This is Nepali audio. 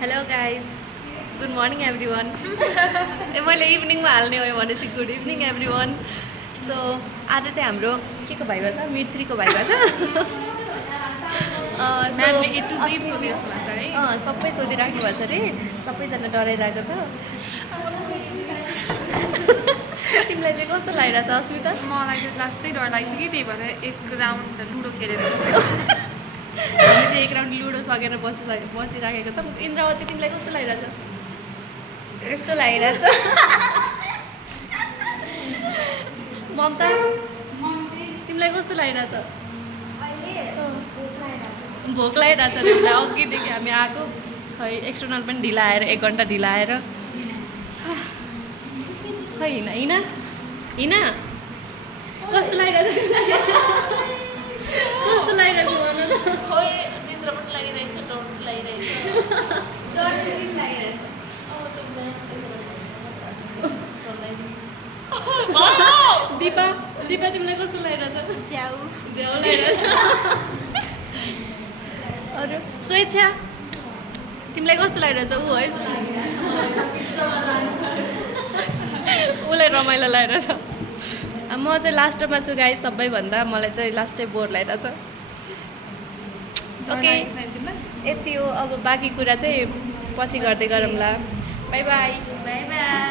hello guys good morning everyone ए मैले इभिनिङमा हाल्ने हो भनेपछि good evening everyone so आज चाहिँ हाम्रो के को भाइबा छ मिड 3 को भाइबा छ सबै सोधिराख्नु भएको छ अरे सबैजना डराइरहेको छ तिमीलाई चाहिँ कस्तो लागिरहेको छ अस्मिता मलाई चाहिँ लास्टै डर लाग्छ कि त्यही भएर एक राउन्ड लुडो खेलेर बसेको हामी चाहिँ एक राउन्ड लुडो सकेर बसिराखेको छौँ इन्द्रावती तिमीलाई कस्तो लागिरहेछ यस्तो लागिरहेछ ममता तिमीलाई कस्तो लागिरहेछ भोक लागिरहेछ हामीलाई अघिदेखि हामी आएको खै एक्सटर्नल पनि ढिला आएर 1 घन्टा ढिला आएर खै हिना कस्तो लागिरहेछ कस्तो लागिरहेछ भन न निद्रा पनि लागिरहेछ डर पनि लागिरहेछ डर पनि लागिरहेछ दिपा तिमीलाई कस्तो लागिरहेछ च्याउ झ्याउ लागिरहेछ अरू स्वेच्छा तिमीलाई कस्तो लागिरहेछ ऊ है उसलाई रमाइलो लागिरहेछ म चाहिँ लास्टमा छु गाई सबैभन्दा मलाई चाहिँ लास्टै बोर लागिरहेछ ओके यति हो अब बाँकी कुरा चाहिँ पछि गर्दै गरौँला बाई बाई बाई बाई